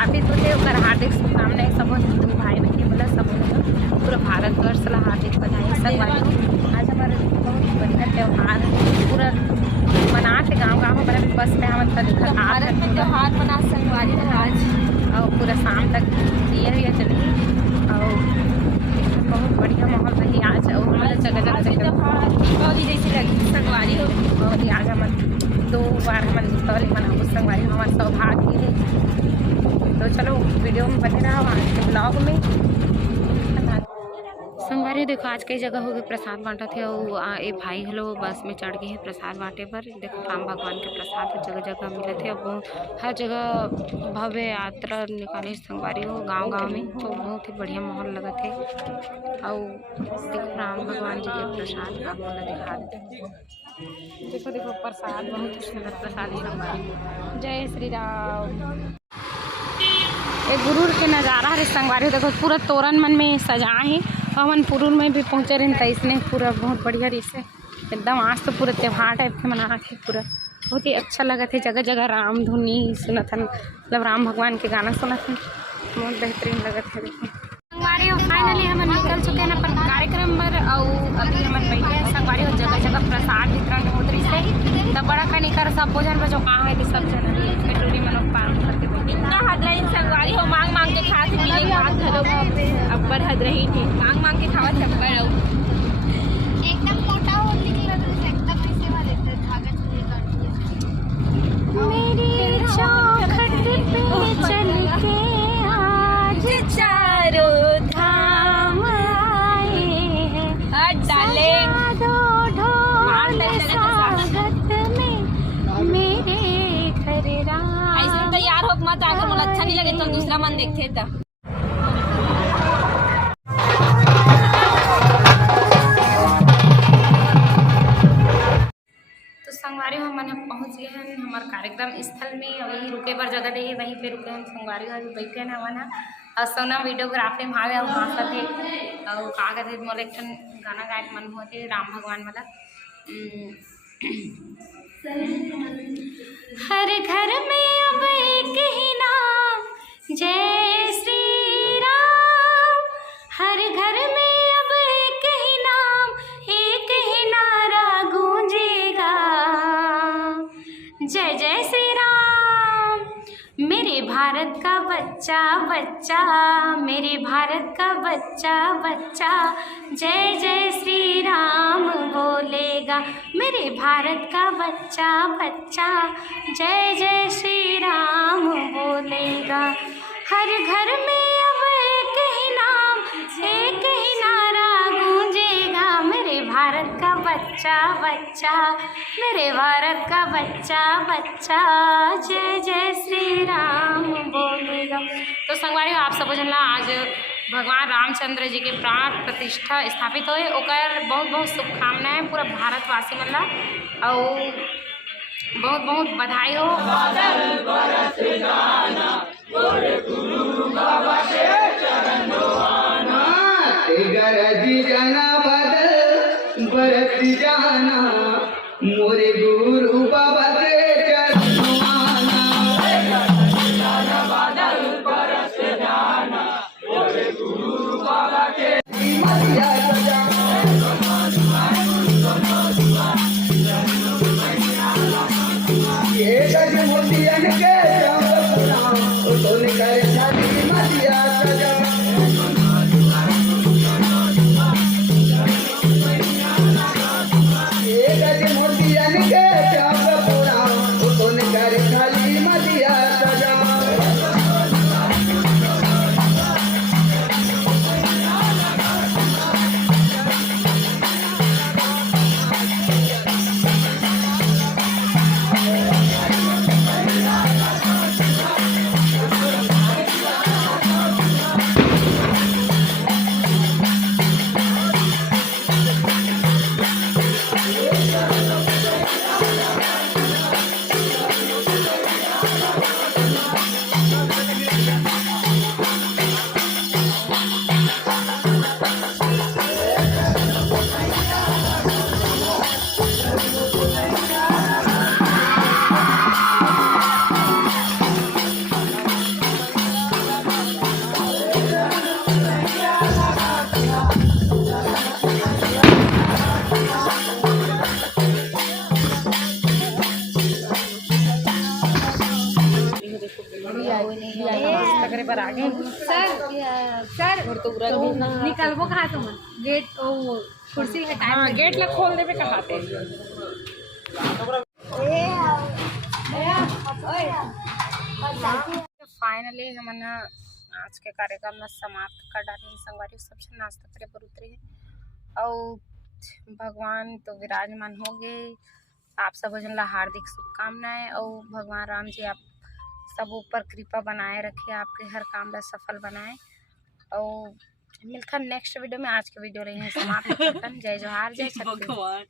स्थापित होते ओकर हार्दिक शुभकामनाएं सब हिंदू भाई बहन बोला सब पूरा भारतवर्ष ला हार्दिक बधाई। संगवारी आज हमारा बहुत बढ़िया त्यौहार पूरा मनाते गाँव बड़ा भी बस में हम भारत में त्यौहार मना संगवारी आज और पूरा शाम तक दिया चली और बहुत बढ़िया माहौल रही आज। और हमारे जगह दीपावली जैसी लगी संगवारी दीपावली आज हमारे 2 बार हमारे दीपावली मनाओ संगवारी हमारा सौभाग्य है। तो चलो वीडियो में बने रहा आज के ब्लॉग में। संगवारी देखो आज कई जगह हो गए प्रसाद बांटा थे और ये भाई हलो बस में चढ़ गए हैं प्रसाद बांटे पर। देखो राम भगवान के प्रसाद जगह जगह मिले थे। अब हर जगह भव्य यात्रा निकाले संगवारी हो गांव में तो बहुत ही बढ़िया माहौल लगा थे। और देखो राम भगवान जी के प्रसाद का मोला दिखा देते। देखो प्रसाद बहुत ही सुंदर प्रसाद संगवारी। जय श्री राम। एक गुरूर के नज़ारा है संगवारी देखो पूरा तोरण मन में सजाए हैं। हमन पुरूर में भी पहुँचे रहे तो इसने पूरा बहुत बढ़िया रिसे एकदम आज तो पूरा त्यौहार टाइप के मना थे। पूरा बहुत ही अच्छा लगा थे। जगह जगह राम धुनी सुना था मतलब राम भगवान के गाना सुना था बहुत बेहतरीन लगा था। देखो संगवारी फाइनली हम निकल चुके हैं अपन कार्यक्रम पर और अभी हम बैठे हैं संगवारी और जगह जगह प्रसाद वितरण होत रही से तब बड़ा खनी कर सब भोजन बचो कहाँ है कि सब जन कटोरी मनों पार करके इतना हद रही संगवारी हो मांग मांग के खाते मिले भाग धरो अब्बर हद रही थी मांग मांग के खावा छप्पर एकदम मोटा हो निकला तो एकदम ऐसे वाले धागा चुने काट मेरी चौखट पे चल के आज चारों धाम आए हैं डाले दो ढोल स्वागत में मेरे घर ऐसे तैयार हो मत आकर मुझे अच्छा नहीं लगे तो दूसरा मन देखते था। तो संगवारी हम पहुँच गए हैं हमारे कार्यक्रम स्थल में। वही रुके पर जगह दे वहीं पे रुके हैं संगवारी बैठे हैं हमारा और सोना वीडियोग्राफी में आवे और भाषा थे और कागज मोले एक गाना गायक मन होते राम भगवान वाला। हर घर में अब एक ही नाम जय श्री राम। हर घर में अब एक ही नाम एक ही नारा गूंजेगा जय जय श्री राम। मेरे भारत का बच्चा बच्चा मेरे भारत का बच्चा बच्चा जय जय श्री राम बोलेगा। मेरे भारत का बच्चा बच्चा जय जय श्री राम बोलेगा। हर घर में अब एक ही नाम एक ही नारा गूंजेगा। मेरे भारत का बच्चा बच्चा मेरे भारत का बच्चा बच्चा जय जय श्री राम बोलेगा। तो संगवारी आप सब जानला आज भगवान रामचंद्र जी के प्राण प्रतिष्ठा स्थापित होए ओकर बहुत बहुत शुभकामनाएं पूरा भारतवासी मन ला और बहुत बहुत बधाई हो। बरस जाना मोरे गुरु बाबा के चरणों आना बादल बरस जाना मोरे गुरु बाबा के मरिया सजा ये गज मोतियन के तो निकल शादी मरिया सजा मोतियन के सर निकलबो कहा तुम गेट कुर्सी हटा गेट ला खोल देवे कहाते फाइनली हमन आज के कार्यक्रम में समाप्त कर डाली संगवारी सब झन नाश्ता करे पर उतरे और भगवान तो विराजमान हो गए। आप सब जन ला हार्दिक शुभकामनाएं और भगवान राम जी आप सब ऊपर कृपा बनाए रखे, आपके हर काम ला सफल बनाए और मिलकर नेक्स्ट वीडियो में। आज के वीडियो रही है समाप्त। जय जोहार, जय छत्तीसगढ़।